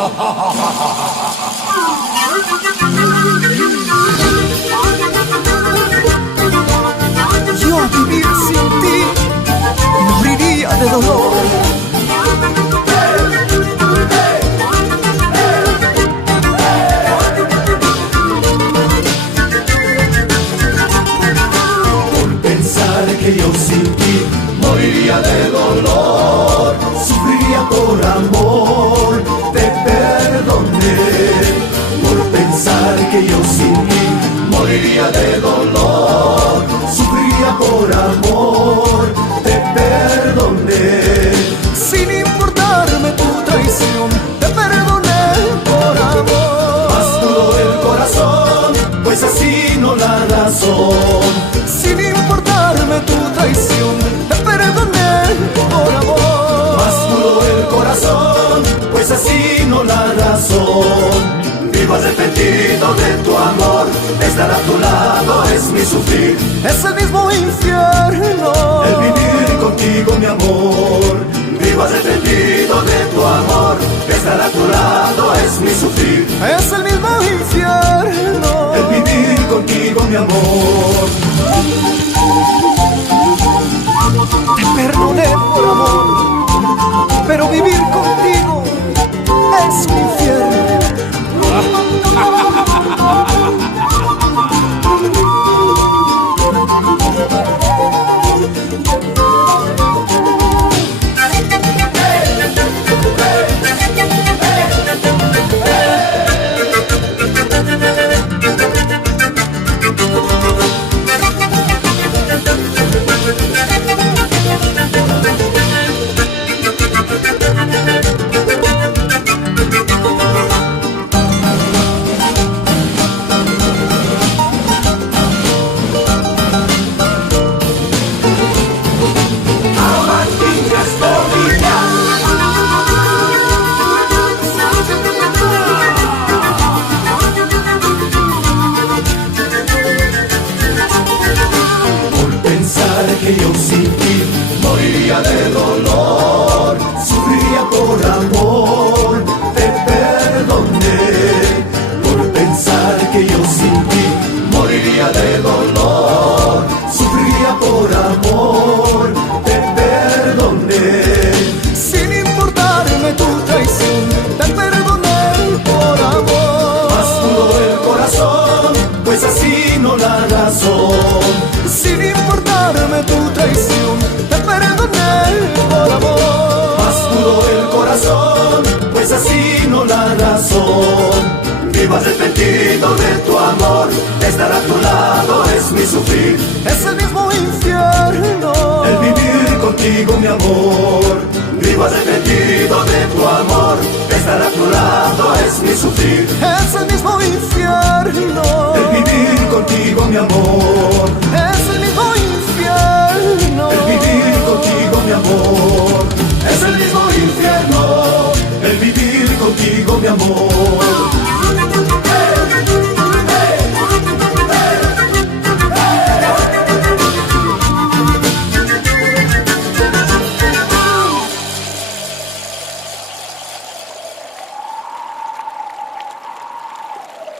Yo a vivir sin ti moriría de dolor. Por pensar que yo sin ti moriría de dolor, sufriría por amor, te perdoné. Por pensar que yo sin ti moriría de dolor, sufriría por amor, te perdoné. Sin importarme tu traición, te perdoné por amor. Más duro el corazón, pues así no la razón. Sin importarme tu traición, te perdoné por amor. Más duro el corazón, pues así no la razón. Vivo arrepentido de tu amor, estar a tu lado es mi sufrir. Es el mismo infierno el vivir contigo, mi amor. Vivo arrepentido de tu amor, estar a tu lado es mi sufrir. Es el mismo infierno el vivir contigo, mi amor. Te perdoné por amor, pero vivir contigo es un infierno. Que yo sin ti moriría de dolor, sufriría por amor, te perdoné. Por pensar que yo sin ti moriría de dolor, sufriría por amor, te perdoné. Sin importarme tu traición, te perdoné por amor. Más duro el corazón, pues así no la razón. Sin importarme tu traición, te perdoné por amor. Más duro el corazón, pues así no la razón. Vivo arrepentido de tu amor, estar a tu lado es mi sufrir. Es el mismo infierno el vivir contigo, mi amor. Vivo arrepentido de tu amor, estar a tu lado es mi sufrir. Es el mismo infierno el vivir contigo, mi amor. Es el mismo infierno el vivir contigo, mi amor. Es el mismo infierno el vivir contigo, mi amor.